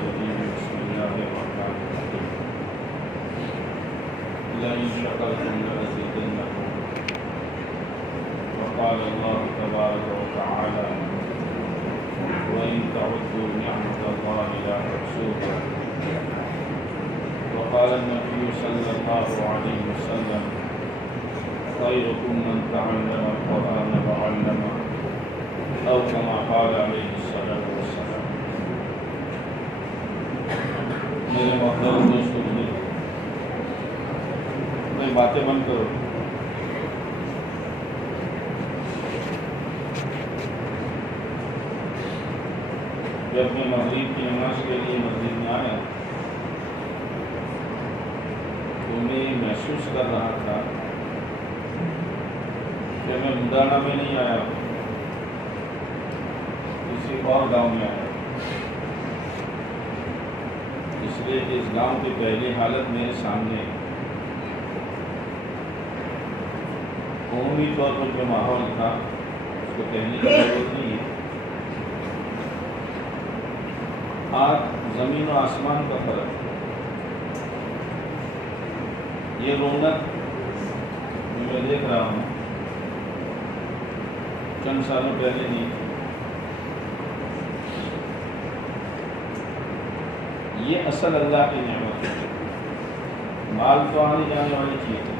الرجيم بسم الله الرحمن الرحيم لئن شكرتم لأزيدنكم وقال الله تبارك وتعالى وإن تعدوا نعمة الله لا تحصوها وقال النبي صلى الله عليه وسلم خيركم من تعلم القرآن وعلمه أو كما قال عليه الصلاة والسلام. میرے محترم دوستوں میں باتیں بند کرو. جب میں مغرب کی نماز کے لیے مسجد میں آیا تو میں یہ محسوس کر رہا تھا کہ میں مدانہ میں نہیں آیا ہوں، کسی اور گاؤں میں آیا. اس لیے کہ اس گاؤں کی پہلی حالت میرے سامنے ہے. عمومی طور پر جو ماحول تھا اس کو کہنے کی ضرورت نہیں ہے. آج زمین و آسمان کا فرق ہے. یہ رونق جو میں دیکھ رہا ہوں چند سالوں پہلے نہیں تھی. یہ اصل اللہ کی نعمت ہے. مال تو آنے جانے والی چیز ہے،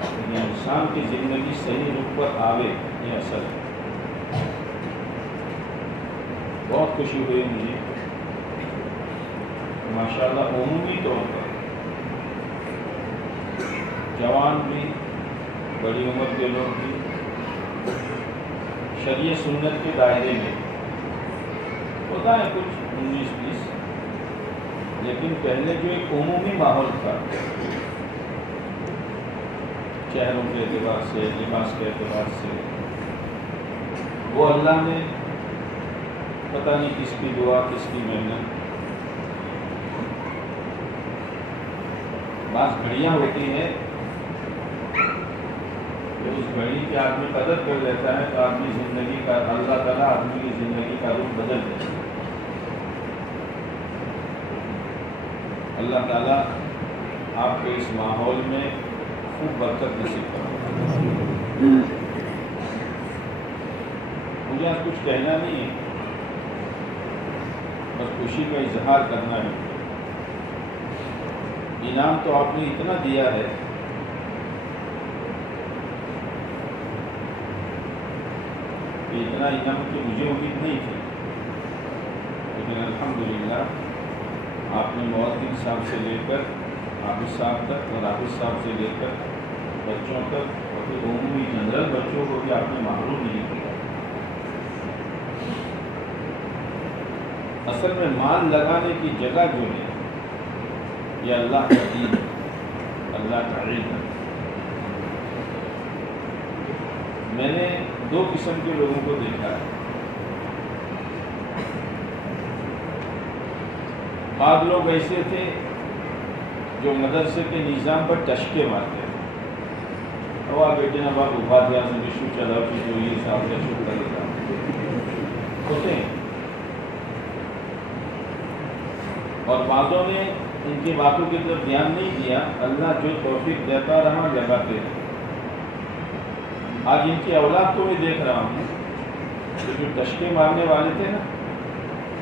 لیکن انسان کی زندگی صحیح رخ پر آوے یہ اصل ہے. بہت خوشی ہوئی مجھے ماشاءاللہ عمومی طور پر جوان بھی، بڑی عمر کے لوگ بھی شریعت سنت کے دائرے میں ہوتا ہے کچھ 19-20، لیکن پہلے جو ایک عمومی ماحول تھا چہروں کے اعتبار سے، لباس کے اعتبار سے، وہ اللہ نے پتہ نہیں کس کی دعا، کس کی محنت. بعض گھڑیاں ہوتی ہیں کہ اس گھڑی کی آدمی قدر کر لیتا ہے تو آدمی زندگی کا، اللہ تعالیٰ آدمی کی زندگی کا رخ بدل دیتا ہے. اللہ تعالیٰ آپ کے اس ماحول میں خوب برکت نصیب کرے. مجھے آج کچھ کہنا نہیں ہے، بس خوشی کا اظہار کرنا ہے. انعام تو آپ نے اتنا دیا ہے کہ اتنا انعام کی مجھے امید نہیں تھی، لیکن الحمدللہ آپ نے مؤذن صاحب سے لے کر حافظ صاحب تک اور حافظ صاحب سے لے کر بچوں تک اور پھر عمومی جنرل بچوں کو بھی آپ نے محروم نہیں کیا. اصل میں مال لگانے کی جگہ جو ہے یہ اللہ کا دین ہے، اللہ کا علم ہے. میں نے دو قسم کے لوگوں کو دیکھا ہے. بعض لوگ ایسے تھے جو مدرسے کے نظام پر ٹشکے مارتے ہیں. اب بیٹے نا باپ اپادھیاس وشو چلاؤ کی جو یہ صاحب ٹشک کرے گا ہوتے ہیں. اور بعضوں نے ان کی باتوں کی طرف دھیان نہیں دیا. اللہ جو توفیق دیتا رہا لگاتے رہے. آج ان کی اولاد کو میں دیکھ رہا ہوں کہ جو ٹشکے مارنے والے تھے نا،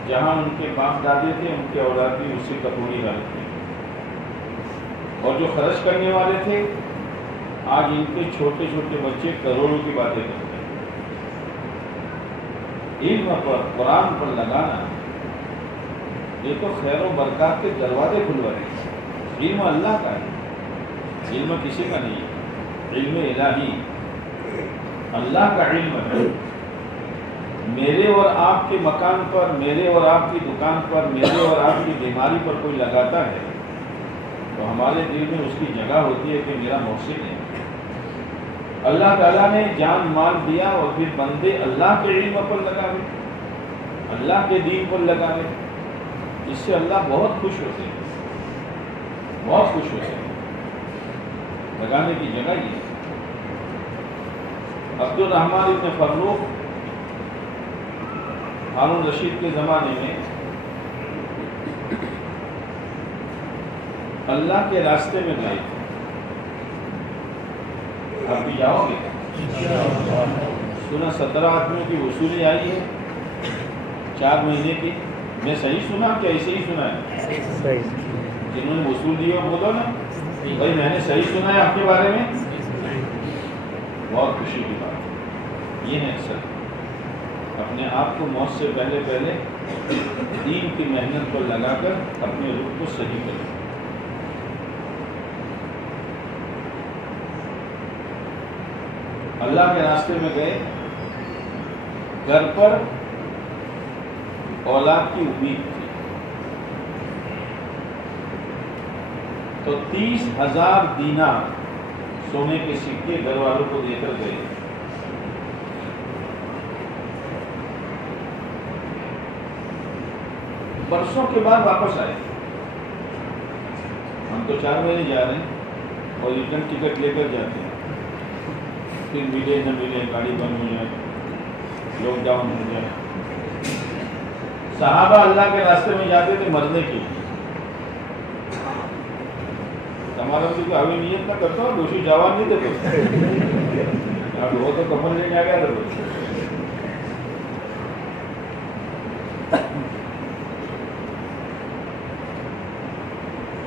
جہاں ان کے باپ دادے تھے ان کے اولاد بھی اسی کپوری حالت میں. اور جو خرچ کرنے والے تھے آج ان کے چھوٹے چھوٹے بچے کروڑوں کی باتیں کرتے ہیں. علم پر، قرآن پر لگانا یہ تو خیر و برکات کے دروازے کھلوانے. علم اللہ کا ہے، علم کسی کا نہیں ہے. علم الہی اللہ کا علم ہے. میرے اور آپ کے مکان پر، میرے اور آپ کی دکان پر، میرے اور آپ کی بیماری پر کوئی لگاتا ہے تو ہمارے دل میں اس کی جگہ ہوتی ہے کہ میرا محسن ہے. اللہ تعالیٰ نے جان مال دیا اور پھر بندے اللہ کے علم پر لگاوے، اللہ کے دین پر لگاوے. اس سے اللہ بہت خوش ہوتے ہیں، بہت خوش ہوتے ہیں. لگانے کی جگہ یہ. عبد الرحمن ابن فروخ ہارون رشید کے زمانے میں اللہ کے راستے میں گئے، آپ بھی جاؤ گے؟ سنا 17 آدمیوں کی وصولی آئی ہے 4 مہینے کی. میں صحیح سنا کہ ایسے ہی سنا ہے؟ جنہوں نے وصول دی ہو بولو نا بھائی میں نے صحیح سنا ہے آپ کے بارے میں. بہت خوشی کی بات یہ ہے. اکثر اپنے آپ کو موت سے پہلے دین کی محنت کو لگا کر اپنے رخ کو صحیح کریں. اللہ کے راستے میں گئے، گھر پر اولاد کی امید تھی، تو 30,000 دینار سونے کے سکے گھر والوں کو دے کر گئے. برسوں کے بعد واپس آئے. ہم تو 4 مہینے جا رہے ہیں اور ریٹرن ٹکٹ لے کر جاتے ہیں، پھر ملے نہ ملے، گاڑی بند ہو جائے، لاک ڈاؤن ہو جائے. صحابہ اللہ کے راستے میں جاتے تھے مرنے کے لیے. ہمارا تو ابھی نیت نہ کرتا ہوں دوسری جواب نہیں دیتے، اب وہ تو کفن لے کے آ گیا تھا.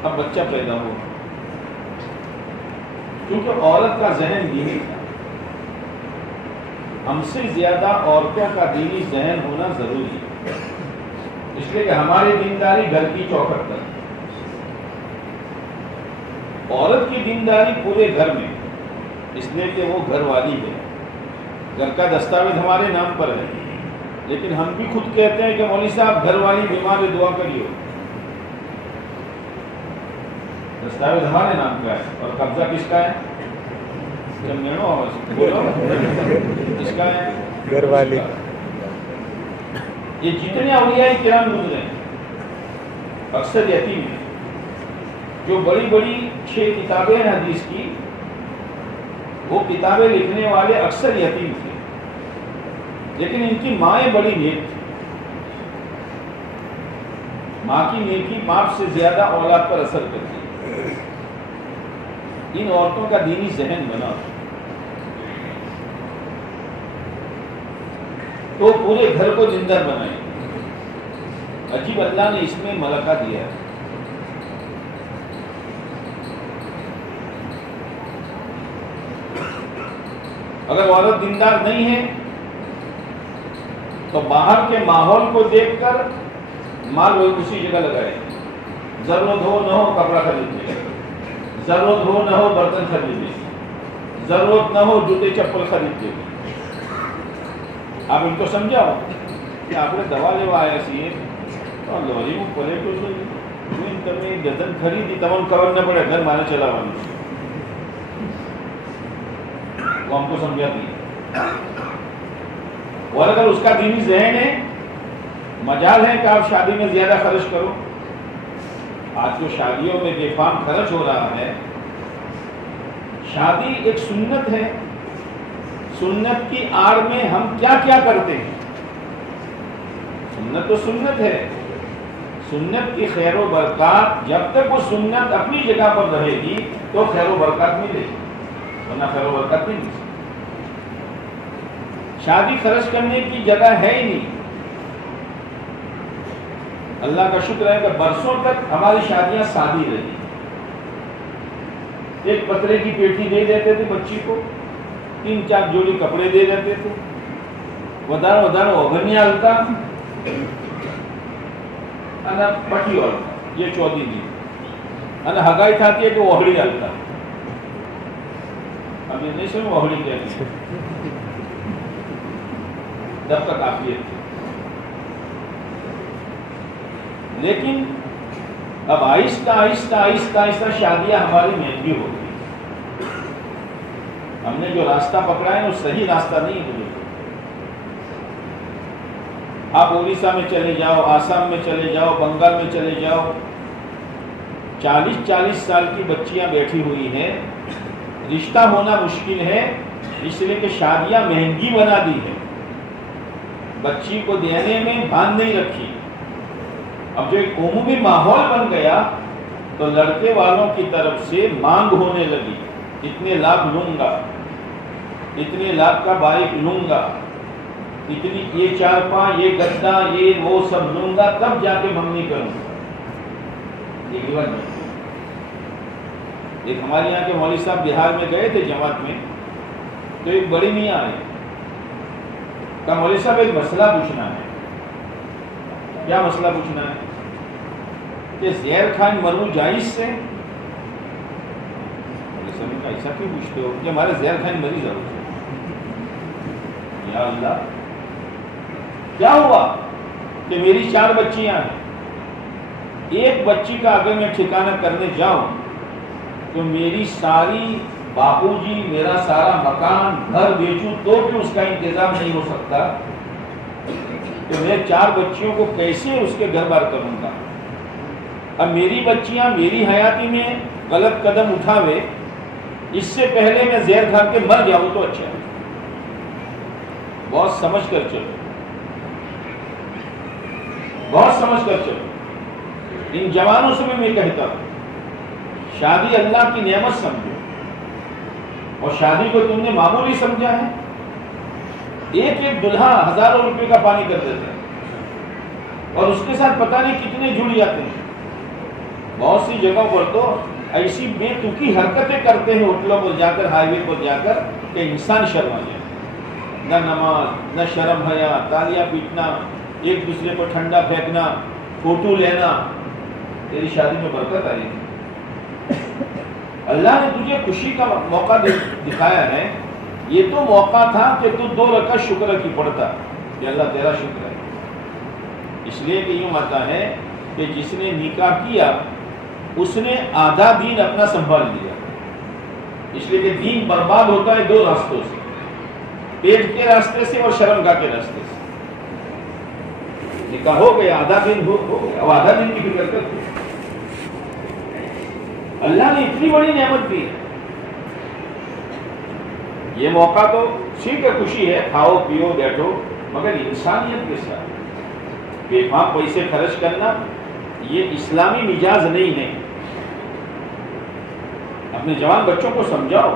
اب بچہ پیدا ہوا، کیونکہ عورت کا ذہن دینی تھا. ہم سے زیادہ عورتوں کا دینی ذہن ہونا ضروری ہے، اس لیے کہ ہماری دینداری گھر کی چوکھٹ پر. عورت کی دینداری پورے گھر میں، اس لیے کہ وہ گھر والی ہے، گھر کا دستاویز ہمارے نام پر ہے. لیکن ہم بھی خود کہتے ہیں کہ مولوی صاحب گھر والی بیمار ہے دعا کریو. دستاویز ہمارے نام کا ہے اور قبضہ کس کا ہے؟ بولو کس کا ہے؟ گھر والی. یہ جتنے اولیاء کرام گزرے ہیں اکثر یتیم ہیں. جو بڑی بڑی 6 کتابیں ہیں حدیث کی، وہ کتابیں لکھنے والے اکثر یتیم تھے، لیکن ان کی مائیں بڑی نیک تھی. ماں کی نیکی باپ سے زیادہ اولاد پر اثر کرتی ہے. ان عورتوں کا دینی ذہن بنا تو پورے گھر کو زندہ بنائے. عجیب اللہ نے اس میں ملکہ دیا ہے. اگر عورت دیندار نہیں ہے تو باہر کے ماحول کو دیکھ کر مال وہ اسی جگہ لگائے. ضرورت ہو نہ ہو کپڑا خریدنے، ضرورت ہو نہ ہو برتن خریدنے، ضرورت نہ ہو جوتے چپل خریدنے. آپ ان کو سمجھاؤ کہ آپ نے دوا لیوا آیا سی لوری میں پلے تو تمہیں ڈزن خریدی تمام کور نہ پڑے گھر مانے چلا والی وہ ہم کو سمجھاتی ہے. اور اگر اس کا دینی ذہن ہے، مجال ہے کہ آپ شادی میں زیادہ خرچ کرو. آج جو شادیوں میں بے فام خرچ ہو رہا ہے، شادی ایک سنت ہے، سنت کی آڑ میں ہم کیا کیا کرتے ہیں. سنت تو سنت ہے، سنت کی خیر و برکات جب تک وہ سنت اپنی جگہ پر رہے گی تو خیر و برکات ملے گی، ورنہ خیر و برکات نہیں ملے گی. شادی خرچ کرنے کی جگہ ہے ہی نہیں. اللہ کا شکر ہے کہ برسوں تک ہماری شادیاں سادی رہی. ایک پترے کی پیٹی دے دیتے تھے بچی کو، 3-4 جوڑی کپڑے دے دیتے تھے، ودار اوگنیا ہلتا انا پٹی اور یہ 14 دن انا ہگائی تھاتی ہے کہ وہڑی ہلتا. اب یہ نہیں سمجھ وہڑی کہتی ہے جب تک عافیت تھی. لیکن اب آہستہ آہستہ آہستہ آہستہ شادیاں ہماری مہنگی ہو گئی. ہم نے جو راستہ پکڑا ہے وہ صحیح راستہ نہیں ہے. آپ اڑیسہ میں چلے جاؤ، آسام میں چلے جاؤ، بنگال میں چلے جاؤ، 40 سال کی بچیاں بیٹھی ہوئی ہیں. رشتہ ہونا مشکل ہے اس لیے کہ شادیاں مہنگی بنا دی ہے، بچی کو دینے میں باندھ نہیں رکھی. اب جو ایک عمومی ماحول بن گیا تو لڑکے والوں کی طرف سے مانگ ہونے لگی، اتنے لاکھ لوں گا، اتنے لاکھ کا بائک لوں گا، اتنی یہ چارپا، یہ گدا، یہ وہ سب لوں گا، تب جا کے منگنی کروں گا۔ ایک ہمارے یہاں کے مولوی صاحب بہار میں گئے تھے جماعت میں، تو ایک بڑی میاں آئے، کہا مولوی صاحب ایک مسئلہ پوچھنا ہے۔ کیا مسئلہ پوچھنا ہے؟ کہ زہر کھان مرو جائز سے؟ مولوی صاحب نے کہا ایسا کیوں پوچھتے ہو؟ کہ ہمارے زہر کھان مری ضرور ہے۔ یا اللہ، کیا ہوا؟ کہ میری 4 بچیاں ہیں، ایک بچی کا اگر میں ٹھکانہ کرنے جاؤں تو میری ساری باپو جی میرا سارا مکان گھر بیچوں تو بھی اس کا انتظام نہیں ہو سکتا، تو میں 4 بچیوں کو کیسے اس کے گھر بار کروں گا؟ اب میری بچیاں میری حیاتی میں غلط قدم اٹھاوے، اس سے پہلے میں زہر کھا کے مر جاؤں تو اچھا ہے۔ بہت سمجھ کر چلو، بہت سمجھ کر چلو۔ ان جوانوں سے بھی میں کہتا ہوں، شادی اللہ کی نعمت سمجھو، اور شادی کو تم نے معمولی سمجھا ہے؟ ایک ایک دلہا ہزاروں روپے کا پانی کر دیتا ہے، اور اس کے ساتھ پتہ نہیں کتنے جڑ جاتے ہیں۔ بہت سی جگہوں پر تو ایسی بے تکی حرکتیں کرتے ہیں ہوٹلوں پر جا کر، ہائی وے پر جا کر، کہ انسان شرما جائے۔ نہ نماز، نہ شرم حیا، تالیاں پیٹنا، ایک دوسرے کو ٹھنڈا پھینکنا، فوٹو لینا۔ تیری شادی میں برکت آئی ہے، اللہ نے تجھے خوشی کا موقع دکھایا ہے۔ یہ تو موقع تھا کہ تو 2 رکعت شکر کی پڑھتا، کہ اللہ تیرا شکر ہے۔ اس لیے کہ یوں آتا ہے کہ جس نے نکاح کیا اس نے آدھا دین اپنا سنبھال لیا۔ اس لیے کہ دین برباد ہوتا ہے 2 راستوں سے، پیٹ کے راستے سے اور شرمگاہ کے راستے سے۔ نکاح ہو گیا، آدھا دن ہو گیا، اب آدھا دن کی فکر کرتے۔ اللہ نے اتنی بڑی نعمت دی ہے، یہ موقع تو ٹھیک ہے، خوشی ہے، کھاؤ پیو بیٹھو، مگر انسانیت کے ساتھ بے فاک پیسے خرچ کرنا یہ اسلامی مزاج نہیں ہے۔ اپنے جوان بچوں کو سمجھاؤ۔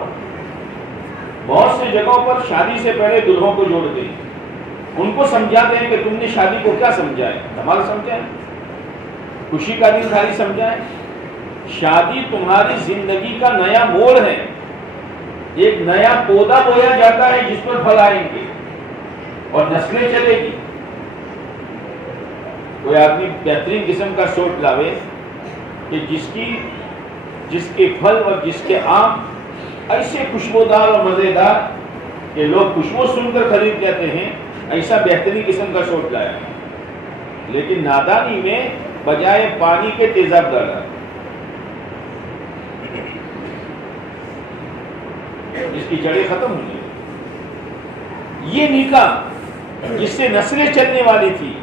بہت سے جگہوں پر شادی سے پہلے دلہوں کو جوڑ دیں، ان کو سمجھاتے ہیں کہ تم نے شادی کو کیا سمجھا ہے؟ دھمال سمجھا ہے؟ خوشی کا دن خالی سمجھا ہے؟ شادی تمہاری زندگی کا نیا موڑ ہے، ایک نیا پودا بویا جاتا ہے جس پر پھل آئیں گے اور نسلیں چلے گی۔ کوئی آدمی بہترین قسم کا سوٹ لاوے کہ جس کے پھل اور جس کے آم ایسے خوشبودار اور مزیدار کہ لوگ خوشبو سن کر خرید لیتے ہیں، ایسا بہترین قسم کا سوٹ لایا، لیکن نادانی میں بجائے پانی کے تیزاب ڈالا، جس کی جڑیں ختم ہو گئی۔ یہ نکاح جس سے نسلیں چلنے والی تھی،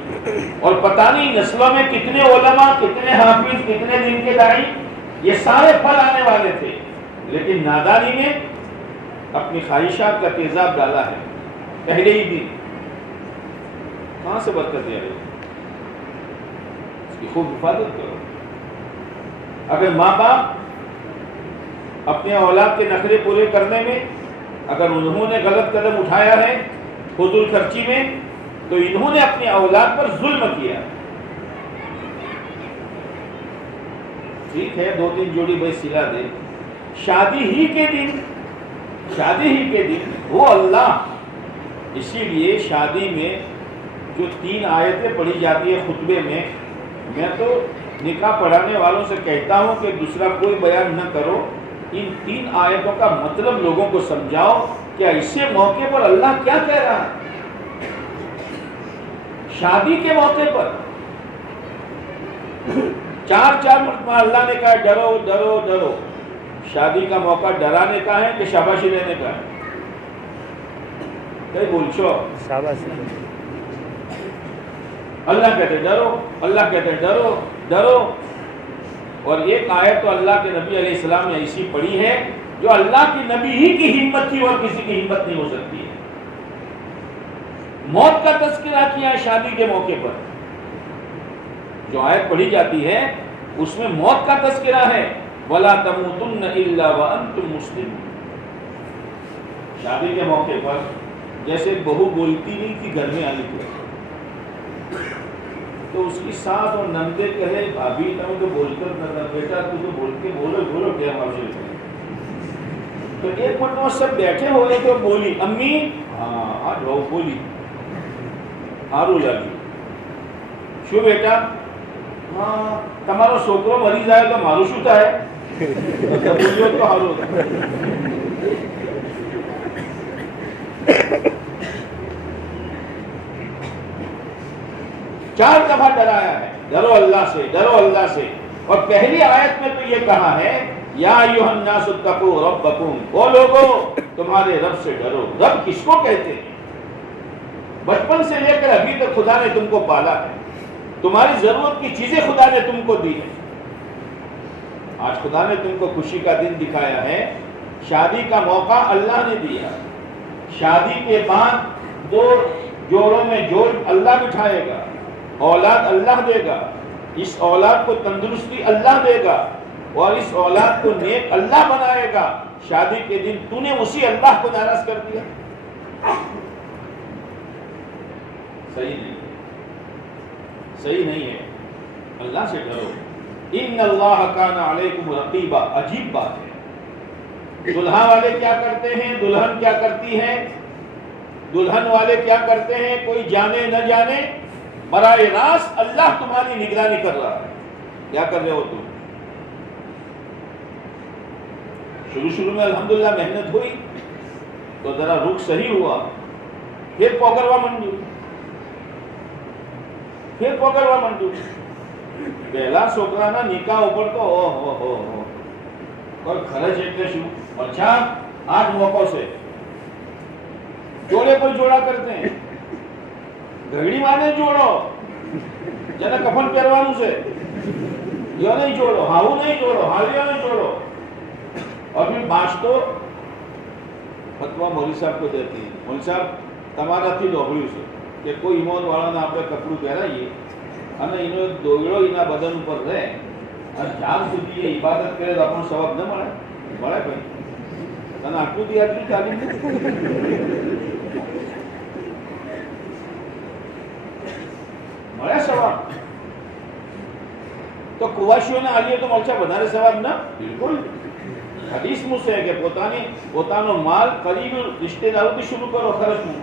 اور پتہ نہیں نسلوں میں کتنے علماء، کتنے حافظ، کتنے دین کے داعی، یہ سارے پھل آنے والے تھے، لیکن نادانی میں اپنی خواہشات کا تیزاب ڈالا ہے پہلے ہی دن۔ کہاں سے برکت دے رہے؟ اس کی خوب حفاظت کرو۔ اگر ماں باپ اپنے اولاد کے نخرے پورے کرنے میں اگر انہوں نے غلط قدم اٹھایا ہے فضول خرچی میں، تو انہوں نے اپنے اولاد پر ظلم کیا۔ ٹھیک ہے 2-3 جوڑی بھائی سلا دے، شادی ہی کے دن وہ اللہ۔ اسی لیے شادی میں جو 3 آیتیں پڑھی جاتی ہے خطبے میں تو نکاح پڑھانے والوں سے کہتا ہوں کہ دوسرا کوئی بیان نہ کرو، ان 3 آیتوں کا مطلب لوگوں کو سمجھاؤ کہ ایسے موقع پر اللہ کیا کہہ رہا ہے۔ شادی کے موقع پر 4 مرتبہ اللہ نے کہا ڈرو ڈرو ڈرو۔ شادی کا موقع ڈرانے کا ہے کہ شاباشی لینے کا ہے؟ کئی بولچو شاباشی۔ اللہ کہتے ڈرو، اللہ کہتے ڈرو ڈرو۔ اور ایک آیت تو اللہ کے نبی علیہ السلام نے ایسی پڑھی ہے جو اللہ کے نبی ہی کی ہمت تھی اور کسی کی ہمت نہیں ہو سکتی ہے۔ موت کا تذکرہ کیا ہے شادی کے موقع پر۔ جو آیت پڑھی جاتی ہے اس میں موت کا تذکرہ ہے، وَلَا تَمُوتُنَّ إِلَّا وَأَنْتُمْ مُسْلِمُونَ۔ شادی کے موقع پر جیسے بہو بولتی نہیں تھی گھر میں آنے کے، تو اس کی ساس اور نندے کہے بھابھی تم تو بول کر نہ بیٹا تو بول کے بولو کیا معاملے ہے۔ تو ایک مرتبہ سب بیٹھے ہوئے تو بولی امی، ہاں آج بہو بولی ہارو لگی شو بیٹا، ہاں تمہارو چھوکرو مری جائے تو مارو شو تھا ہے بولیو تو ہارو۔ چار دفعہ ڈرایا ہے، ڈرو اللہ سے، ڈرو اللہ سے۔ اور پہلی آیت میں تو یہ کہا ہے یا ایھا الناس اتقوا ربکم، وہ لوگوں تمہارے رب سے ڈرو۔ رب کس کو کہتے ہیں؟ بچپن سے لے کر ابھی تک خدا نے تم کو پالا ہے، تمہاری ضرورت کی چیزیں خدا نے تم کو دی ہے۔ آج خدا نے تم کو خوشی کا دن دکھایا ہے، شادی کا موقع اللہ نے دیا، شادی کے بعد دو جوڑوں میں جوڑ اللہ بٹھائے گا، اولاد اللہ دے گا، اس اولاد کو تندرستی اللہ دے گا، اور اس اولاد کو نیک اللہ بنائے گا۔ شادی کے دن تو نے اسی اللہ کو ناراض کر دیا، صحیح نہیں ہے، صحیح نہیں ہے۔ اللہ سے ڈرو، ان اللہ کان علیکم رقیبا۔ عجیب بات ہے، دلہا والے کیا کرتے ہیں، دلہن کیا کرتی ہے، دلہن والے کیا کرتے ہیں، کوئی جانے نہ جانے براہ راست اللہ تمہاری نگرانی کر رہا ہے۔ کیا کر رہے ہو تم؟ شروع میں الحمدللہ محنت ہوئی تو ذرا رخ صحیح ہوا، پھر پوکروا منظور، پھر پوکروا منظور۔ پہلا چھوکرانا نکاح اوپر تو ہو اور خرچ ایٹلے شو، اچھا آج موقع سے جوڑے پر جوڑا کرتے ہیں، گھڑی مانے جوڑو جنا کفن پہروانوں سے، یہ نہیں جوڑو، ہاؤ نہیں جوڑو، حالیہ نہیں جوڑو۔ اور پھر بانچ تو فتوا مولوی صاحب کو دیتی ہے، مولوی صاحب تمہارا تھی ڈوبڑی سے کہ کوئی ایمان والا نہ آپ کپڑوں کہہ رہا یہ અને એનો દોયડો એના બદન ઉપર રહે અને જ્યાં સુધી એ ઇબાદત કરે તો આપણો સવાબ ન મળે? મળે ભાઈ, તને આટલું દી આટલું ચાલી મળે સવાબ? તો કુવાસીઓને આલીએ તો મળશે વધારે સવાબ ના? બિલકુલ। હદીસ મું છે કે પોતાનો માલ કરીબ રિશ્તેદારોથી શરૂ કરો ખર્ચનું,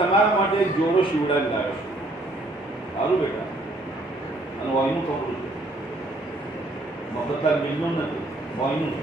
તમારા માટે એક જોડો શિવડાવી લાવ્યો છું, સારું બેટા, અને વાયનું કપડું છે, મફતલાલ મિલનું નથી, વાયનું છે,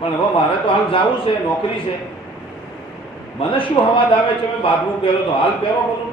પણ હવે મારે તો હાલ જાવું છે, નોકરી છે, મને શું હવાદ આવે છે, મેં બાદમાં પહેરો તો હાલ પહેરો બોલું।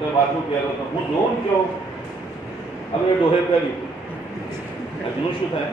તો બાદમાં પહેરો તો હું જોઉં છો। હવે ડોહે પહેર્યું, હજનું શું થાય?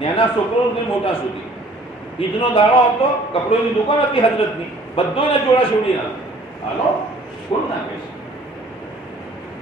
નેના છોકરોથી મોટા સુધી। ઈદનો દાડો આવતો, કપડોની દુકાન હતી હજરતની, બધોને જોડા છોડી નાખે, હાલો કોણ નાખે છે?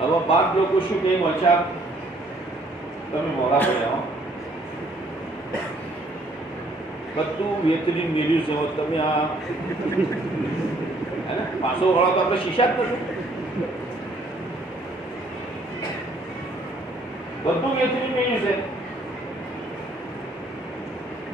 હવે 5 લોકો શું કહે, અચ્છા તમે મોડા પડ્યા હો, બધું વેતરી મેળ્યું છે, તમે આ પાછો વાળો તો આપણે શીશા જ નથી, બધું વેતરી મેળ્યું છે.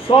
100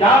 4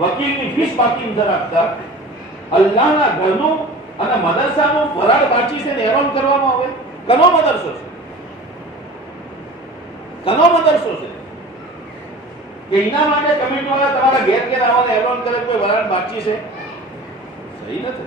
વકીલની ફીસ બાકી અંદર રાખતા, અલ્લાહના ઘરનું અને મદરસાનું વરાળ બાકી છે ને હેરાન કરવામાં આવે. કનો મદરસો છે, કનો મદરસો છે કે એના માટે કમિટીવાળા તમારા ઘેર ઘેર આવવાને હેરાન કરે, કોઈ વરાળ બાકી છે? સહી નથી.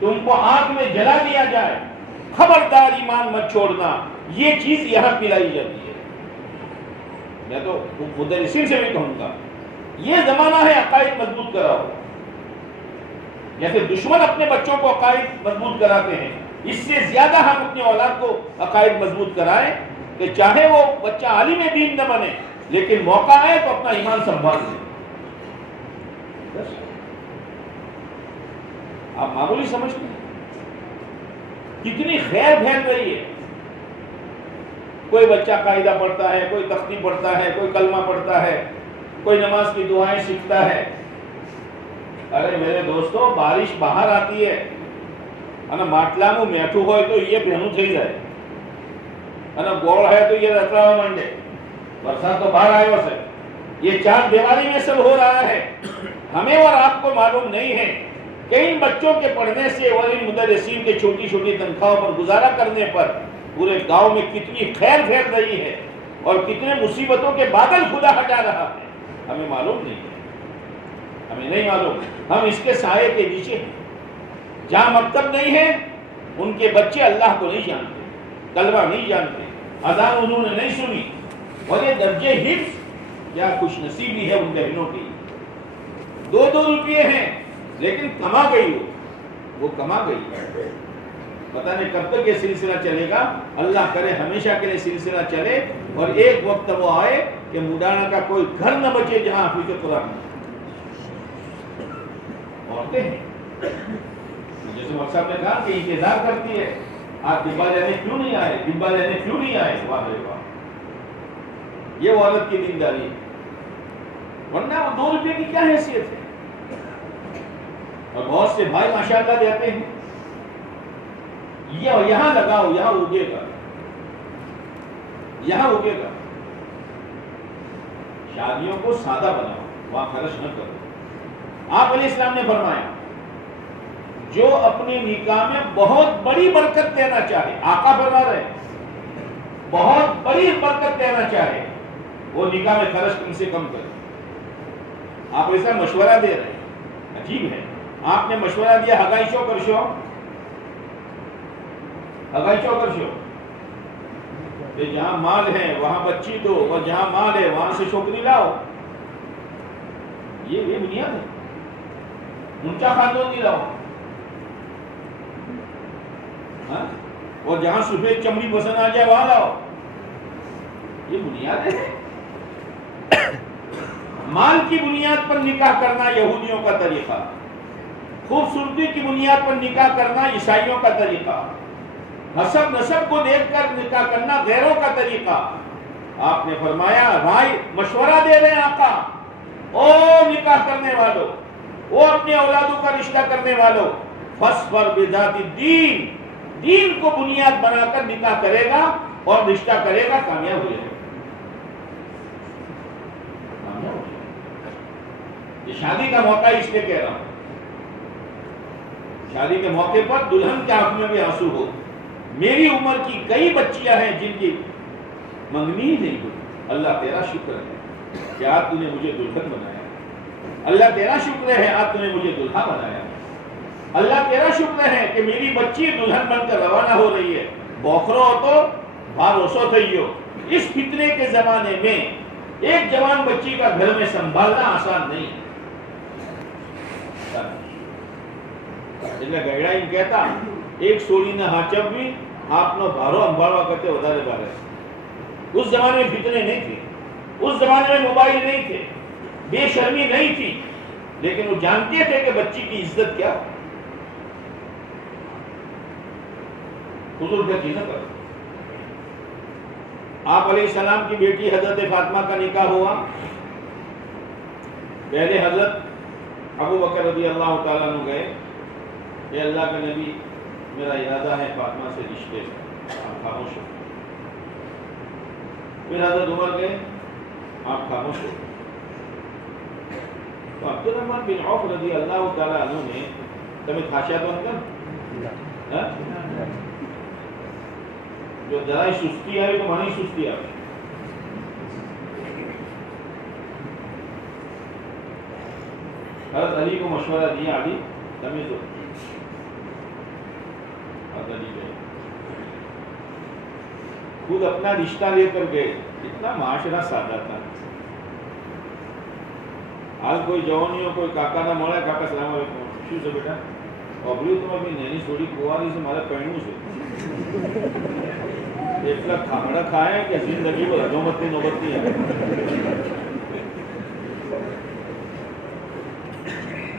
تم کو آگ میں جلا دیا جائے، خبردار ایمان مت چھوڑنا، یہ چیز یہاں پلائی جاتی ہے۔ میں تو مدرسین سے بھی کہوں گا، یہ زمانہ ہے عقائد مضبوط کراؤ۔ جیسے دشمن اپنے بچوں کو عقائد مضبوط کراتے ہیں، اس سے زیادہ ہم اپنے اولاد کو عقائد مضبوط کرائیں کہ چاہے وہ بچہ عالم دین نہ بنے لیکن موقع آئے تو اپنا ایمان سنبھال لے۔ آپ معمولی سمجھتے ہیں کتنی خیر پھیل رہی ہے۔ کوئی بچہ قاعدہ پڑھتا ہے، کوئی تختی پڑھتا ہے، کوئی کلمہ پڑھتا ہے، کوئی نماز کی دعائیں سیکھتا ہے۔ ارے میرے دوستو، بارش باہر آتی ہے انا ماٹلامو میٹھو ہوئے تو یہ بہنو تھئی جائے، انا گوڑ ہے تو یہ رتراوا منڈے، برسات تو باہر آئے وسے، یہ چار دیوالی میں سب ہو رہا ہے۔ ہمیں اور آپ کو معلوم نہیں ہے کہ ان بچوں کے پڑھنے سے اور ان مدرسین کے چھوٹی چھوٹی تنخواہوں پر گزارا کرنے پر پورے گاؤں میں کتنی خیر پھیل رہی ہے اور کتنے مصیبتوں کے بادل خدا ہٹا رہا ہے۔ ہمیں معلوم نہیں ہے، ہمیں نہیں معلوم، ہم اس کے سائے کے نیچے ہیں۔ جہاں مکتب نہیں ہے ان کے بچے اللہ کو نہیں جانتے، کلمہ نہیں جانتے، اذان انہوں نے نہیں سنی، اور یہ درجے حفظ کیا خوش نصیبی ہے ان بہنوں کی۔ 2 روپیے ہیں لیکن کما گئی وہ کما گئی۔ پتہ نہیں کب تک یہ سلسلہ چلے گا، اللہ کرے ہمیشہ کے لیے سلسلہ چلے اور ایک وقت وہ آئے کہ مڈانا کا کوئی گھر نہ بچے جہاں حافظ قرآن عورتیں ہیں۔ جیسے مقصد صاحب نے کہا کہ انتظار کرتی ہے، آپ ڈبا لینے کیوں نہیں آئے، ڈبا لینے کیوں نہیں آئے، واہ رے واہ، یہ عورت کی دینداری ہے۔ ورنہ وہ 2 روپے کی کیا حیثیت ہے؟ اور بہت سے بھائی ماشاءاللہ دیتے ہیں، یہاں لگاؤ، یہاں اگے گا، یہاں اگے گا۔ شادیوں کو سادہ بناؤ، وہاں خرچ نہ کرو۔ آپ علیہ السلام نے فرمایا جو اپنی نکاح میں بہت بڑی برکت دینا چاہے، آقا فرما رہے ہیں بہت بڑی برکت دینا چاہے، وہ نکاح میں خرچ کم سے کم کرے۔ آپ ایسا مشورہ دے رہے ہیں، عجیب ہے۔ آپ نے مشورہ دیا ہگائی شو کر شو، ہگائی شو کر شو، کہ جہاں مال ہے وہاں بچی دو، اور جہاں مال ہے وہاں سے چھوکری لاؤ۔ یہ بنیاد ہے، اونچا خاندان نہیں لاؤ، اور جہاں سفید چمڑی پسند آ جائے وہاں لاؤ۔ یہ بنیاد ہے۔ مال کی بنیاد پر نکاح کرنا یہودیوں کا طریقہ، خوبصورتی کی بنیاد پر نکاح کرنا عیسائیوں کا طریقہ، حسب نسب کو دیکھ کر نکاح کرنا غیروں کا طریقہ۔ آپ نے فرمایا بھائی مشورہ دے رہے ہیں آقا، او نکاح کرنے والوں، وہ اپنے اولادوں کا رشتہ کرنے والوں، فاصبر بذات الدین، دین کو بنیاد بنا کر نکاح کرے گا اور رشتہ کرے گا، کامیاب ہو جائے گا۔ یہ شادی کا موقع اس لیے کہہ رہا ہوں، شادی کے موقع پر دلہن کے آنکھ میں بھی آنسو ہو۔ میری عمر کی کئی بچیاں ہیں جن کی منگنی ہی نہیں ہوئی۔ اللہ تیرا شکر ہے کہ آج تو نے مجھے دلہن بنایا، اللہ تیرا شکر ہے آج تو نے مجھے دلہا بنایا، اللہ تیرا شکر ہے کہ میری بچی دلہن بن کر روانہ ہو رہی ہے۔ بوکھرو ہو تو بھروسو تھئیو۔ اس فتنے کے زمانے میں ایک جوان بچی کا گھر میں سنبھالنا آسان نہیں ہے۔ گئڑا ان کہتا ایک سوڑی نہ ہاچب بھی آپ نو بھارو انبھاروا کرتے ودارے بارے۔ اس زمانے میں فتنے نہیں تھے، اس زمانے میں موبائل نہیں تھے، بے شرمی نہیں تھی، لیکن وہ جانتے تھے کہ بچی کی عزت کیا، حضور کا چیزیں کرو۔ آپ علیہ السلام کی بیٹی حضرت فاطمہ کا نکاح ہوا، پہلے حضرت ابو بکر رضی اللہ تعالیٰ عنہ گئے کہ اللہ کے نبی میرا ارادہ ہے فاطمہ سے رشتے سے، آپ خاموش ہو۔ پھر حضرت عمر گئے، آپ خاموش ہو۔ تو عبد الرحمن بن عوف رضی اللہ تعالیٰ عنہ نے تمہیں خاشیات بن کر جو ذرا سستی آئی تو منی سستی آئی۔ حضرت علی کو مشورہ دیا، علی تمہیں تو خود اپنا رشتہ لے کر گئے. اتنا معاشرہ سادہ تھا. آج کوئی جوانیوں کوئی کاکا نہ મળે, કાકા સલામ આલેકુમ, શું છે બેટા? ઓબર્યું તમે બી નેની છોડી કુંવારી છે, મારે પહેણવું છે. એટલા ખાંગડા ખાય કે જિંદગી પર હજોમતની નોબત નહીં આવે.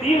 3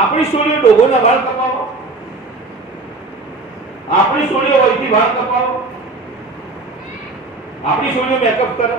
આપણી છોડીઓ ડોગોના વાળ કપાવો, આપણી સોળીઓ વહીથી બહાર કપાવો, આપણી સોળીઓ મેકઅપ કરો.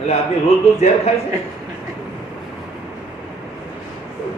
એટલે આદમી રોજ દો ઝેર ખાય છે.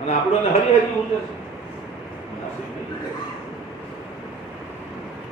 અને આપણને હરી હરી ઉતરે છે.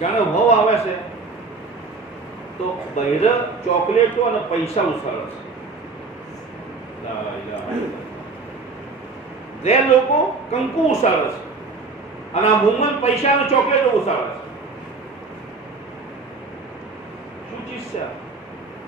જાણે હોવ આવે છે તો બહેર ચોકલેટો અને પૈસા ઉછાળે છે. જે લોકો કંકુ ઉછાળે છે અને આ મુમન પૈસા અને ચોકલેટો ઉછાળે છે. શું ચીજ છે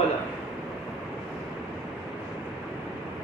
બધા.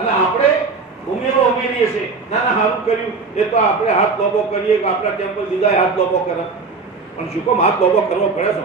અને આપણે ઉમેરો ઉમેરીએ છે, ના ના સારું કર્યું, એ તો આપણે હાથ લોબો કરીએ કે આપણા ટેમ્પલ બીજા હાથ લોબો કરે, પણ શું કામ હાથ લોબો કરવો પડે છે?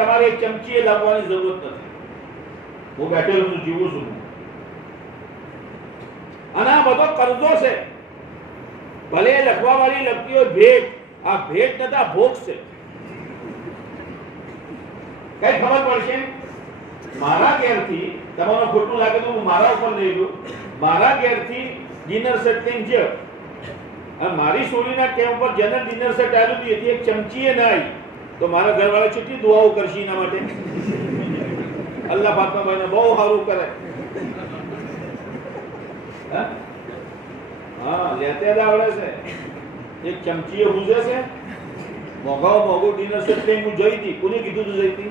તમારે એક ચમચી લાવવાની જરૂરત નથી. હું બેઠેલો છું, જીવું છું. અને આ બધો કરજો છે. ભલે લખવા વાળી લખતી હોય ભેટ, આ ભેટ નતા ભોગ છે. કઈ ખબર પડશે? મારા ઘેરથી તમારો ખોટું લાગે તો હું મારા ઉપર લઈ ગયો. મારા ઘેરથી ડિનર સેટ લઈને જે મારી સોળીના ટેમ પર જેને ડિનર સેટ આવ્યું હતું એથી એક ચમચીએ ના આવી તો મારા ઘરવાળા કેટલી દુઆઓ કરશે એના માટે. અલ્લાહ ફાતમા ભાઈને બહુ સારું કરે. હા, લેતે જ આવડે છે. એક ચમચીએ ભૂજે છે. મોઘું ડિનર સેટ લઈને હું જોઈ હતી. કોને કીધું તું જોઈ હતી?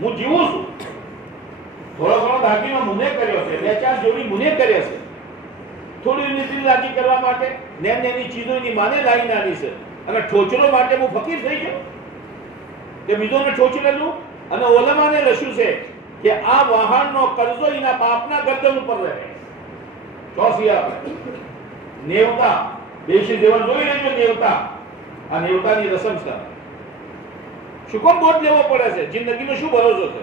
હું જીવું છું. થોડો ઘણો દાગીનો મુને કર્યો છે, 2-4 જોડી મુને કર્યા છે. થોડી નીતિ લાગી કરવા માટે નેની ચીજો એની માને લાવીને આની છે. અને ઠોચરો માટે હું ફકીર થઈ ગયો કે બીજોને ઠોચરેલું. અને ઓલમાને લખ્યું છે કે આ વાહનનો કરજો એના બાપના ગરદન ઉપર રહે. ચોસી આપે નેવતા બેસી દેવા જોઈ લેજો નેવતા આ નેવતાની રસમ છે શું કોમ બોટ લેવો પડે છે જિંદગીનો શું ભરોસો છે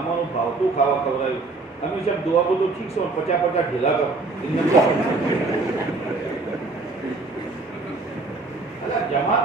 અમારું ભાવતું ખાવા ખવરાયું હંમેશા દુઆ બધું ઠીક છે 50-50 ઢીલા કરો અલા જમાત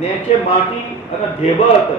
નેચે માટી અને ઢેબા હતા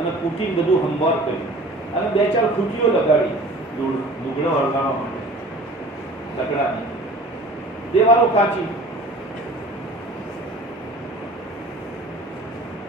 અને કુટીને બધું હંવાર કર્યું અને બે ચાર ખૂટીઓ લગાડી લુગડો હળગાવવા માટે લકડાની દેવાલો કાચી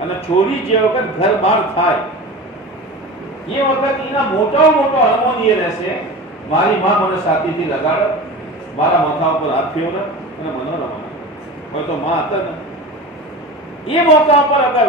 અને છોડી જે વખત ઘર બહાર થાય એ વખત એના મોટો મોટો હરમોન એ રહેશે મારી માં મને સાથીથી લગાડે મારા માથા ઉપર હાથ ફેરવે અને મને રમાડે હોય તો માં હતા ને એ મોકા પર અગર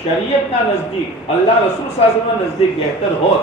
શરીયતના નજદીક અલ્લાહ રસૂલ સાલ્લલ્લાહુ અલૈહિ નજદીક બહેતર હોત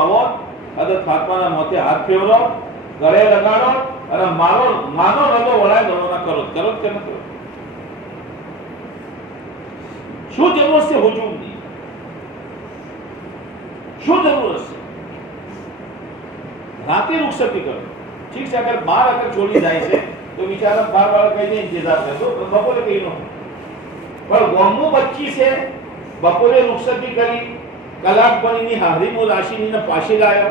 આવો હઝરત ફાતિમાના મોતે હાથ ફેરવો ગળે લગાડો અને માનો રદો વળાય દોડોના કરો કે ન કરો શું જરૂર છે હુજુમની શું જરૂર છે રાતે રૂખસતી કરો ઠીક છે અગર બાર અગર છોડી જાય છે તો બિચારા બાર વાળા કહીને ઇંતજાર કરજો બપોરે કઈ નો પણ ગોમો બચ્ચી છે બપોરે રૂખસતી કરી કલાક પણીની હારીમો રાશિનીને પાછી લાયો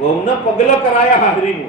ગોમના પગલા કરાયા હારીમો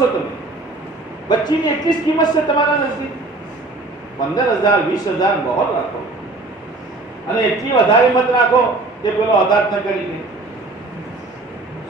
છો તમે بچی نے کس قیمت سے تمہارا نزدیک 15,000 20,000 بہت رکھو અને એટલી વધારે મત રાખો કે પેલો આઘાત ન કરી દે.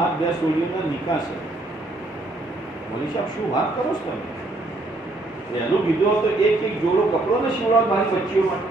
આ બે સોડીઓના નિકાહ છે. મૌલવી સાહેબ શું વાત કરો છો તમે? એનું કીધું તો એક એક જોડો કપડો ને સીવડાવ મારી બચ્ચીઓ માટે.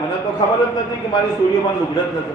મને તો ખબર જ નથી કે મારી સોડીઓમાં લુગડત નથી.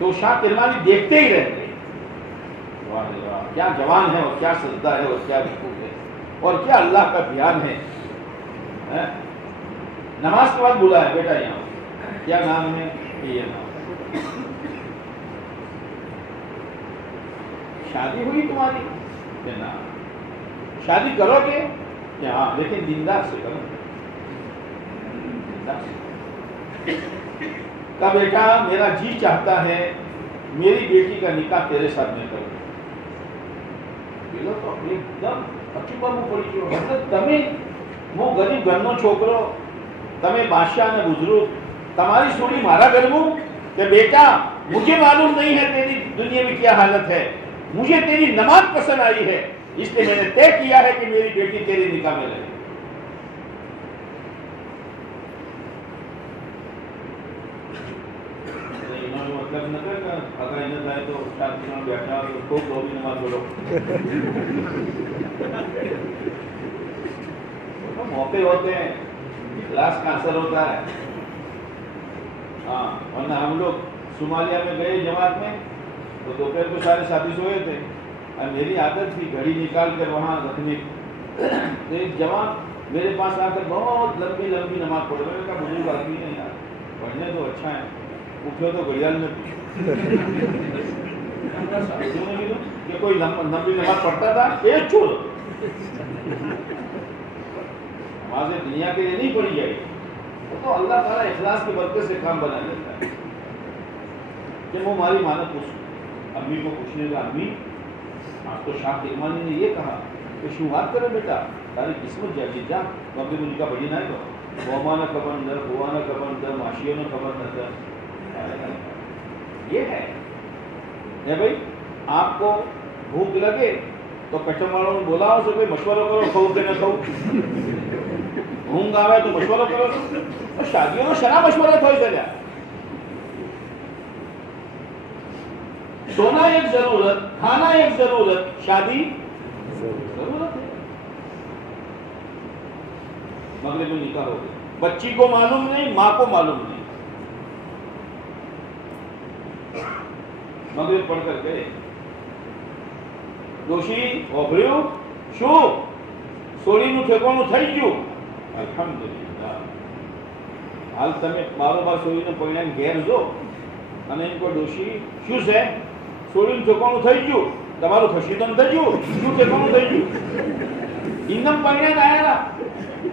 تو شاہ کرمانی دیکھتے ہی رہتے، واہ واہ کیا جوان ہے اور کیا سجدہ ہے اور کیا رکوع ہے اور کیا اللہ کا بیان ہے۔ نماز کے بعد بولا ہے بیٹا یہاں کیا نام ہے، یہ نام، شادی ہوئی تمہاری کہ نا، شادی کرو گے کہ ہاں لیکن دیندار سے کرو، دیندار سے۔ کہا بیٹا میرا جی چاہتا ہے میری بیٹی کا نکاح تیرے ساتھ میں کروں، تو ایک دم اچھی بات پڑی جو مطلب تمہیں وہ غریب گھرનો છોકરો તમે બાદશાહ ને બુઝુર્ગ તમારી છોડી મારા ઘરનું کہ بیٹا مجھے معلوم نہیں ہے تیری دنیا میں کیا حالت ہے، مجھے تیری نماز پسند آئی ہے اس لیے میں نے طے کیا ہے کہ میری بیٹی تیرے نکاح میں رہے۔ انہوں نے مطلب نہ کہ اگر انہیں جائے تو شادی میں بیٹھا تو خوب دو بھی نماز پڑھو، موقع ہوتے ہیں کلاس کا اثر ہوتا ہے۔ ہاں ورنہ ہم لوگ صومالیہ میں گئے جماعت میں تو دوپہر کو سارے ساتھی سوئے تھے اور میری عادت تھی گھڑی نکال کر وہاں رکھنے کی، تو ایک جوان میرے پاس آ کر بہت لمبی لمبی نماز پڑھ رہے، میں نے کہا بزرگ آدمی ہے یار پڑھنے تو اچھا ہے، اٹھو تو گھڑیال میں کہ کوئی لمبی نماز پڑھتا تھا ایک چھوڑ، نمازیں دنیا کے لیے نہیں پڑھی جائے گی، تو اللہ تعالیٰ اخلاص کی برکت سے کام بنا لیتا ہے۔ جب وہ ہماری ماں نے پوچھ امی کو پوچھنے کا امی آپ تو شاہ کرمانی نے یہ کہا کہ شروعات کرے بیٹا تاری قسمت جاگی جا مگر ان کا بڑی نہ کہو وہمانہ کبن در بوانہ کبن در معاشیوں نے کبن در، یہ ہے بھائی آپ کو بھوک لگے تو کچھم والوں نے بولا اسے کوئی مشورہ کرو کھو کہ نہ کھو، گھوم گاوے تو مشورہ کرو، اور شادیوں میں شرح مشورہ تھوڑی چلیا، سونا ایک ضرورت، کھانا ایک ضرورت، شادی ضرورت ہے۔ مغرب میں نکاح ہو گیا، بچی کو معلوم نہیں ماں کو معلوم نہیں، مغرب پڑھ کر گئے دوشی ઓભળ્યું શું સોળીનું ઠેકાણું થઈ ગયું અલ્હમ્દુલિલ્લાહ। હાલ તમે બારોબાર સોળીને પૈણાને ઘેર જો અને એમ કહો ડોશી શું છે સોળીનું ઠેકાણું થઈ ગયું, તમારું ખસીદમ થઈ ગયું, શું ઠેકાણું થઈ ગયું, ઇન્દમ પૈણાને આયા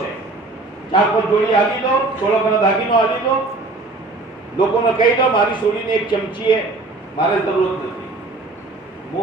છે, 4-5 જોડી આલી દો, 16 દાગીનો આલી દો, લોકોને કહી દો મારી છોડીને એક ચમચી મારે જરૂરત નથી। હું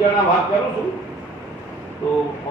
જાણા વાત કરું છું તો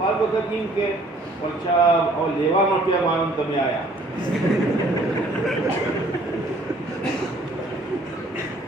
બાર વખત એમ કે પછા લેવાનો કેમ આવ્યો તમે આયા,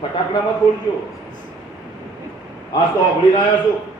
ફટાકડા મત બોલજો, આજ તો અભળી આવ્યો છું,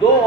2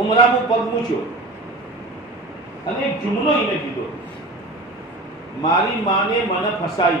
ઉમરાનું પગ મૂક્યો અને એક જુમલો એને કીધો, મારી માને મને ફસાઈ।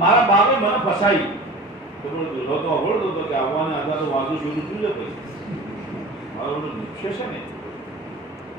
મારા બાપે મને ફસાઈ। તો બોલો તો અવળો તો કે આવવાને આધાર તો વાજુ શરૂ થયું છે ભાઈ, મારો નિક્ષેપ છે ને।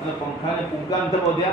અને પંખાને પુંકા ન બોધ્યા,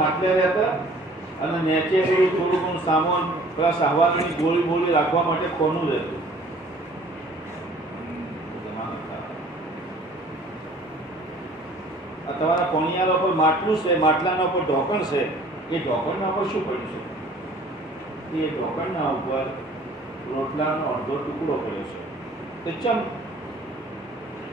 માટલે રહેતા અને નીચે થોડું ઘણું સામાન પેલા સહવાની ગોળી બોળી રાખવા માટે કોનું રહેતું। આ તમારા પૌનિયારા પર માટલું છે, માટલાના ઉપર ઢોકણ છે, એ ઢોકણના ઉપર શું પડ્યું છે? એ ઢોકણના ઉપર રોટલાનો અડધો ટુકડો પડ્યો છે। તો ચમ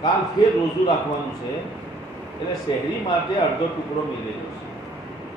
કાલ ફેર રોજુ રાખવાનું છે, એટલે શહેરી માટે અડધો ટુકડો મિલેલો છે।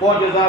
5000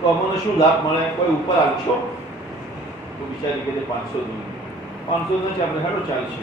તો અમને શું લાભ મળે? કોઈ ઉપર આવશો તો બિચારી કે 500 દઉં, 500 નથી આપણે હેડો ચાલશે।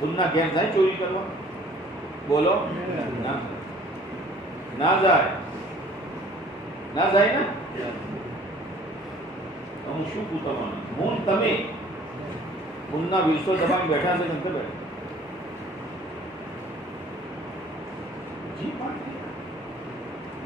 બુનના ઘેર જાય ચોરી કરવા? બોલો ના જાય ને? હું શું કહું તમને, હું તમે બુનના વિરસો દબાવી બેઠા છે કે નથી બેઠા?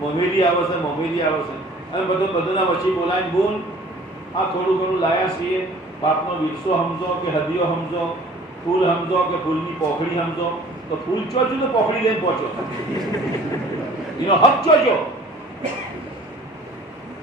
મોમેરી આવે છે, અને બધાના વચ્ચે બોલાવીને બોલ આ થોડું ઘણું લાયા છીએ, બાપનો વિરસો સમજો કે હદીઓ સમજો, ફૂલ સમજો કે ફૂલની પોખડી સમજો, તો ફૂલ ચોજો તો પોખડી લઈને પહોંચો, એનો હક ચોજો।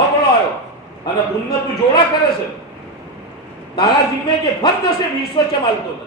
હબળો આવ્યો અને બુનને તું જોડા કરે છે, તારા જીમે જે ફર્જ છે વિશ્વ ચમાલતો નથી।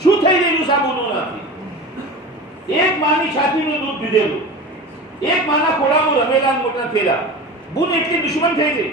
શું થઈ રહ્યું સાબુનોનાથી? એક માની છાતીનું દૂધ પીધેલું, એક માના ખોળામાં રમેલા મોટા થયેલા, બુન એટલી દુશ્મન થઈ ગઈ।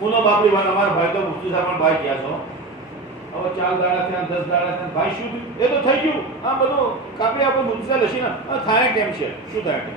મુનો બાપડી વાન અમાર ભાઈ તો મુક્તિ સાહેબ ભાઈ ક્યાં છો? હવે 4 દાડા થયા, 10 દાડા થયા, ભાઈ શું એ તો થઈ ગયું, આ બધું કાપડી આપણે મુક્તિ સાહેબ લસીને થાય કેમ છે? શું થાય કેમ?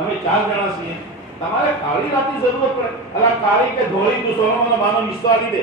અમે 4 જણા છીએ, તમારે કાળી રાતી જરૂરત પડે, અલા કાળી કે ધોળી તું સોનાનો માનો નિસ્તો આલી દે,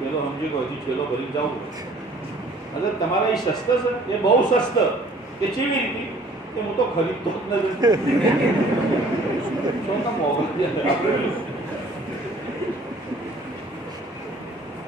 પેલો સમજી ગયો, હજી છેલ્લો ભરી જાવ, હજરત તમારા એ સસ્તા છે? એ બહુ સસ્તા કે કેવી રીતે? કે હું તો ખરીદતો જ નથી, શું કામ મોંઘા?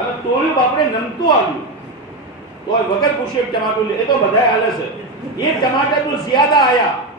અને તોડ્યું બાપરે નમતું આવ્યું તો વગર પૂછે ટમાટર લે, એ તો બધાય હાલે છે। એ ટમાટર તો જ્યાદા આયા,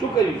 શું કર્યું?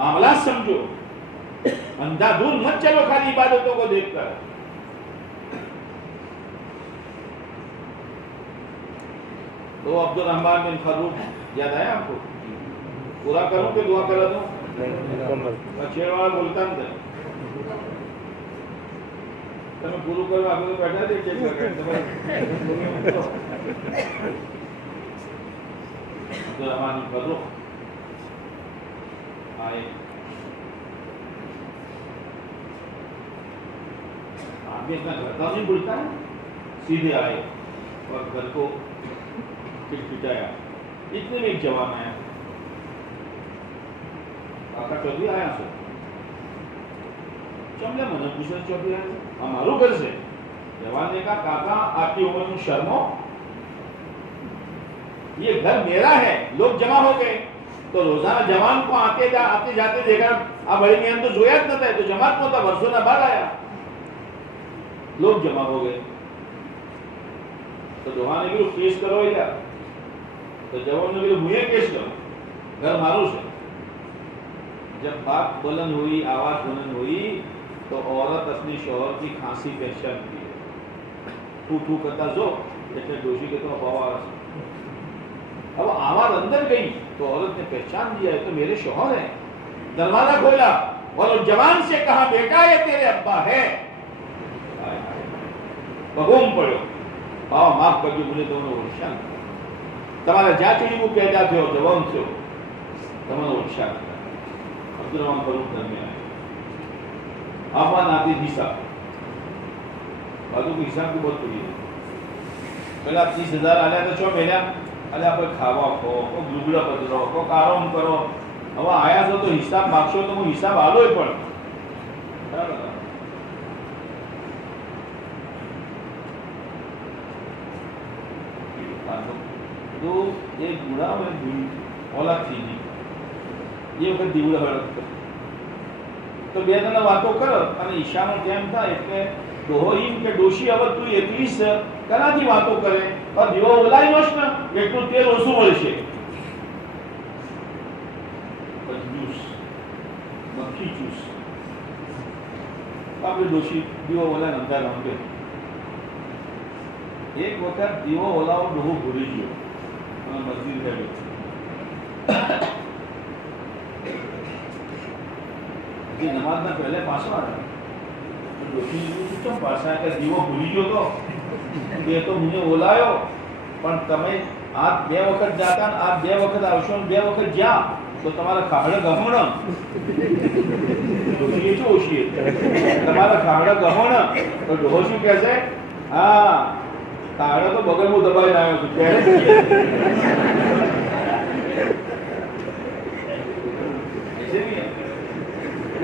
معاملات سمجھو، اندھا دھند مت چلو خالی عبادتوں کو دیکھ کر. تو عبد الرحمن بن خروف یاد آیا آپ کو؟ پورا کروں کہ دعا کرا دوں؟ چھیڑ والا ملتان تھا تو میں پورو کروں آگے تو بیٹھا دے چیک کر عبد الرحمن بن خروف آئے. آدمی اتنا گھرتا نہیں بولتا ہے، سیدھے آئے اور گھر کو پٹایا. اتنے میں ایک جوان آیا، کاکا چودھری آیا سو چملے من پوچھا چودھری آیا ہمارو گھر سے. جوان نے کہا کاکا آپ کی عمر میں شرم ہو، یہ گھر میرا ہے. لوگ جمع ہو گئے تو روزانہ جوان کو آتے جاتے دیکھا. اب بڑی میاں تو زویات نہ تھا تو جماعت میں تھا، برسوں نہ بعد آیا. لوگ جمع ہو گئے تو جوان نے بھی کیس کرو یا تو جوان نے بھی مجھے کیس کرو، گھر مارو سے. جب بات بلند ہوئی، آواز بلند ہوئی تو عورت اپنی شوہر کی کھانسی پہچان کی، ٹھو ٹھو کرتا زو جیسے ڈوشی کے تو آواز. اب آواز اندر گئی تو عورت نے پہچان دیا ہے تو میرے شوہر ہیں. دروازہ کھولا اور جوان سے کہا بیٹا یہ تیرے ابا ہے. بگوم پڑو باوا معاف کرجو مجھے دونوں ورشان تمہارا جاچڑی کو پیدا تھے اور جوان سے ہو تمہارا ورشان. عبد الرحمن فروخ گھر میں آئے. آفا ناتی حساب باتوں کو حساب کی بہت بڑی ہے. پہلے آپ 30,000 آلیا تو چو پہلے ارے آپ کھاوا کو گلگڑا بدلو کو کارم کرو. اب آیا تو حساب مانگشو تو وہ حساب آلو ہی پڑ. تو ایک بوڑھا میں اولاد تھی نہیں یہ વખત દીવડા હળક તો બે જણા વાતો કરો અને ઈશાનો ટાઈમ થાય એટલે ડોહો ઈમ કે ડોશી હવે તું એકલી છે કનાથી વાતો કરે પણ દીવો ઓલાઈનોસ ને એટલું તેલ ઓછું મળશે. જૂસ મક્ખી જૂસ આપણે ડોશી દીવો ઓલા અંધાર રમતે. એક વખત દીવો ઓલાવો ડોહો ભૂલી ગયો અને મસ્જિદ ગયો. નમાજ ના પહેલે પાછો આવ્યો ડોશી પાછા કે દીવો ભૂલી ગયો તો એ તો મને ઓલાયો પણ તમે આ બે વખત જાતા ને આ બે વખત આવશો ને બે વખત જ્યાં તો તમારા ખાવડે ગમણ ડોશી શું ઓછી તમારા ખાવડે ગમણ તો ડોહો શું કહે છે હા ખાવડે તો બગલમાં દબાઈને આવ્યો છું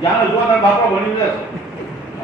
જ્યાં જોવાના બાપા ભણી રહેશે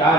4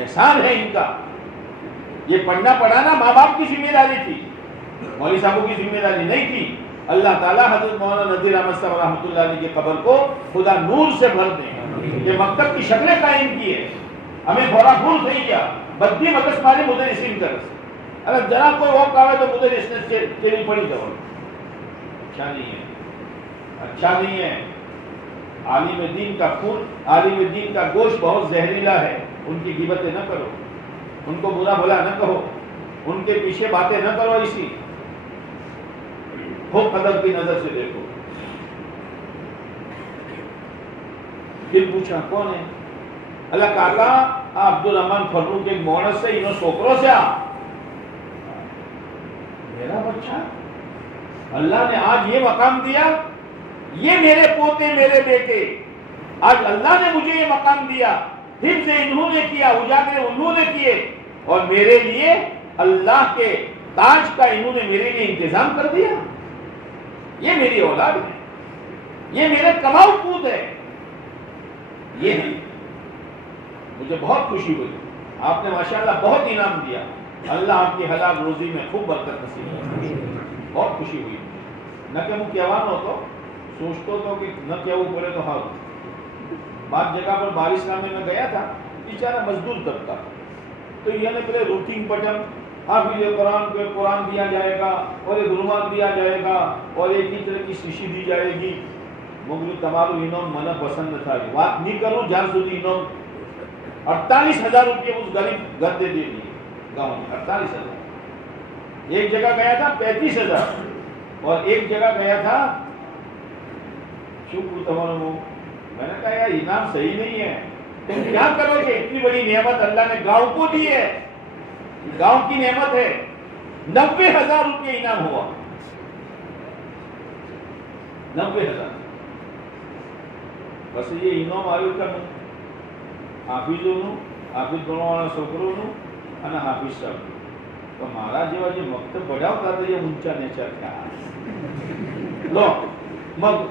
احسان ہے ان کا. یہ پڑھنا پڑھانا ماں باپ کی ذمہ داری تھی, مولوی صاحبوں کی ذمہ داری نہیں تھی. اللہ تعالیٰ حضرت مولانا نذیر احمد صاحب رحمۃ اللہ علیہ کی قبر کو خدا نور سے بھر دیں. یہ مکتب کی شکلیں قائم کی ہے, ہمیں بڑا بھول نہیں کیا. بدی مکس مارے مدرسین طرف, اگر ذرا کوئی وقت آئے تو مدرس نے چلی پڑی دور. اچھا نہیں ہے, اچھا نہیں ہے. عالم دین کا خون, عالم دین کا گوشت بہت زہریلا ہے. ان کی غیبتیں نہ کرو, ان کو برا بھلا نہ کہو, ان کے پیچھے باتیں نہ کرو. اسی خوب قدر کی نظر سے دیکھو. پھر پوچھا کون ہے؟ اللہ کاکا عبد الرحمن فرو کے مونس سے انہوں سوکروں سے آ. میرا بچہ, اللہ نے آج یہ مقام دیا, یہ میرے پوتے میرے بیٹے, آج اللہ نے مجھے یہ مقام دیا. حفظ انہوں نے کیا, اجاگر انہوں نے کیے, اور میرے لیے اللہ کے تاج کا انہوں نے میرے لیے انتظام کر دیا. یہ میری اولاد ہے, یہ میرے کماؤ پوت ہے. یہ ہے, مجھے بہت خوشی ہوئی. آپ نے ماشاءاللہ بہت انعام دیا. اللہ آپ کی حلال روزی میں خوب برکت نصیب کرے. بہت خوشی ہوئی. نہ کہ وہ کہوان ہو تو سوچتو تو کہ نہ کہو پڑے تو ہاں. بعض جگہ پر بارش نامے میں گیا تھا, بیچارہ مزدور طبقہ, تو یہ نے پہلے روٹنگ پٹم حافظ قرآن کو قرآن دیا جائے گا, اور ایک رومال دیا جائے گا, اور ایک ہی طرح کی شیشی دی جائے گی. مغل تمارو انعام منع پسند تھا, بات نہیں کروں جان سودی انعام 48,000 روپئے اس غریب گھر دے دیے گاؤں میں. 48,000. ایک جگہ گیا تھا 35,000, اور ایک جگہ گیا تھا شکر تمہارا. میں نے کہا یار انعام صحیح نہیں ہے, تم کیا کرو گے؟ اتنی بڑی نعمت اللہ نے گاؤں کو دی ہے, گاؤں کی نعمت ہے. 90,000 روپئے انعام ہوا. 90,000. بس یہ انعام آئے کا حافظوں حافظ بنوانا છોકરોનું અને હાફિઝ સાહેબ. તો મારા જેવા જે મક્તબ ભણાવતા હતા એ ઊંચા નેચર થયા. લો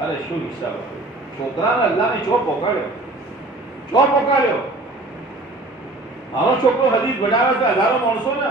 અરે શું હિસાબ આલો? છોકરાને અલ્લાહને ચો પોકાડ્યો. મારો છોકરો હદીસ ભણાવે છે હજારો માણસો ને.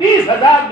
30,000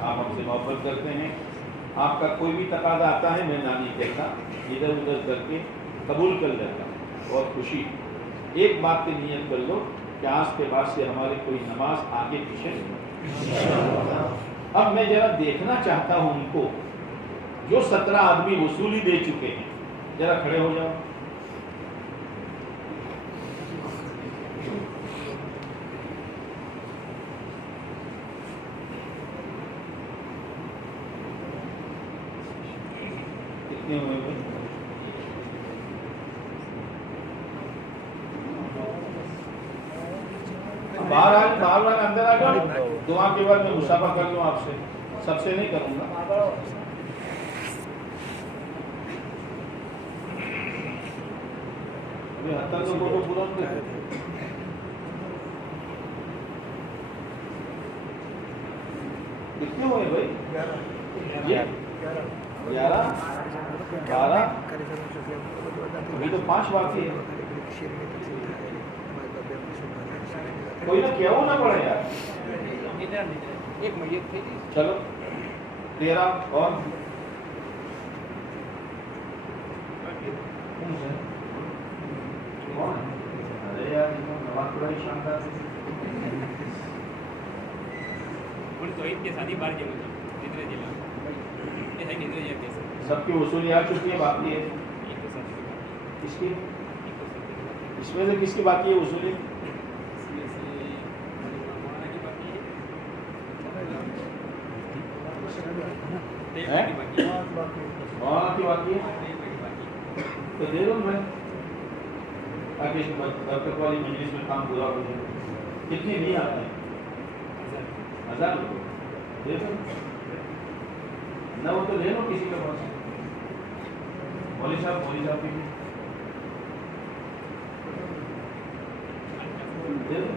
آپ ہم سے محبت کرتے ہیں، آپ کا کوئی بھی تقاضا آتا ہے میں نہ نہیں کہتا، ادھر ادھر کر کے قبول کر لیتا ہوں۔ اور خوشی ایک بات کی نیت کر لو کہ آج کے بعد سے ہماری کوئی نماز آگے پیچھے نہیں ہوگی۔ اب میں ذرا دیکھنا چاہتا ہوں ان کو جو 17 آدمی وصولی دے چکے ہیں، ذرا کھڑے ہو جاؤ۔ کتنے ہوئے بھائی؟ باہر اندر آ جاؤ، دعا کے بعد میں مصافحہ کر لوں آپ سے، سب سے نہیں کروں گا۔ فوٹو پورا کتنے ہوئے بھائی؟ 11 12 ابھی تو 5 باقی ہے۔ کوئی نہ کیا ہونا پڑے یار، ایک میت تھی جی، چلو 13 اور ارے یار نماز پڑھائی شاندار ہے۔ سب کی وصولی آ چکی ہے، باقی ہے کس کی؟ اس میں سے کس کی باقی ہے وصولی؟ مولانا کی باقی ہے تو دے دو میں، تاکہ اس برکت والی مجلس میں کام پورا ہو جائے۔ کتنی نہیں آتے ہیں؟ 1000 روپے دے دو نہ، وہ تو لے لو کسی کے پاس۔ مولوی صاحب کی دے دو،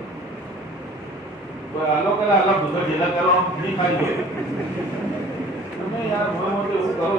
کوئی آلو کرا الگ دوسرا جیلا کرو، ہم نہیں کھائیں گے۔ یار وہ کرو